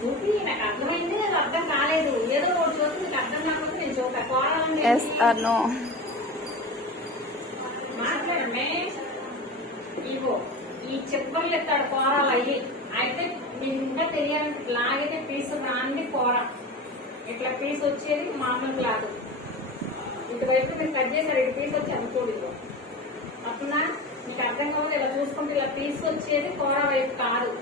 చూపి నాకు అర్థమైంది, నాకు అర్థం కాలేదు. ఏదో ఒకటి చూసి నీకు అర్థం కాకపోతే నేను చూపా కోరాలని. ఎస్ ఆర్ నో మాట్లాడండి. ఇగో ఈ చెప్పలు ఎత్తాడు కూరలు అయ్యి అయితే మీకు ఇంకా తెలియాలంటే లాగైతే పీసు రాంది కూర. ఇట్లా పీస్ వచ్చేది మామూలు క్లాత్. ఇటువైపు మీరు కట్ చేశారు, ఇటు పీస్ వచ్చి అనుకోడు. అప్పుడు మీకు అర్థం కావాలి. ఇలా చూసుకుంటే ఇలా పీస్ వచ్చేది కూర వైపు కాదు,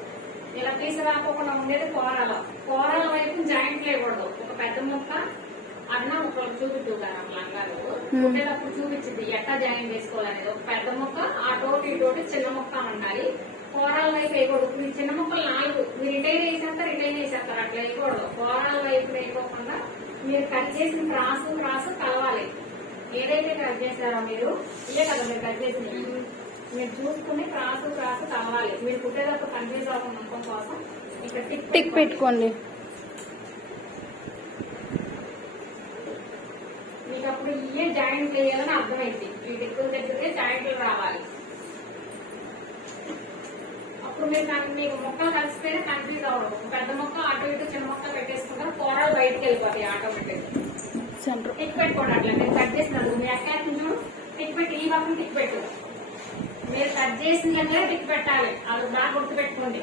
ఇలా పీసు రాకోకుండా ఉండేది కూరల. కూరల వైపు జాయింట్ లేకూడదు. ఒక పెద్ద ముక్క అన్న ఒకళ్ళు చూపిట్టుగారు లంగాలు కుట్టేటప్పుడు చూపించింది ఎట్లా జాయిన్ చేసుకోవాలనేది. ఒక పెద్ద ముక్క అటోటి ఇటోటి చిన్న ముక్క ఉండాలి. కూరల వైపు వేయకూడదు. మీరు చిన్న ముక్కలు 4 మీరు రిటైన్ వేసేస్తారు, రిటైన్ వేసేస్తారు. అట్లా వేయకూడదు. కూరల వైపు వేయకోకుండా మీరు కట్ చేసిన క్రాసు కలవాలి. ఏదైతే కట్ చేశారో మీరు ఇదే కదా మీరు కట్ చేసింది. మీరు చూసుకుని క్రాసు కలవాలి. మీరు కుట్టేటప్పుడు కన్ఫ్యూజ్ అవ్వకుండా ఉండటం కోసం ఇక్కడ టిక్ పెట్టుకోండి. మీకు అప్పుడు ఇవే జాయింట్ చేయాలని అర్థమైంది. ఈ టిక్కుల దగ్గరే జాయింట్లు రావాలి. అప్పుడు మీకు మొక్కలు కలిసితేనే కన్ఫ్యూజ్ అవ్వడం. పెద్ద మొక్క అటు ఇటు చిన్న మొక్క పెట్టేసుకుంటారు, కూరలు బయటకు వెళ్ళిపోతాయి ఆటోమేటిక్. టిక్ పెట్టుకోండి. అట్లా మీరు కట్ చేసినారు మీ అక్కడ టిక్ పెట్టి ఈ పక్కన టిక్ పెట్టు. మీరు కట్ చేసిన దగ్గర టిక్ పెట్టాలి. అది బాగా గుర్తు పెట్టుకోండి.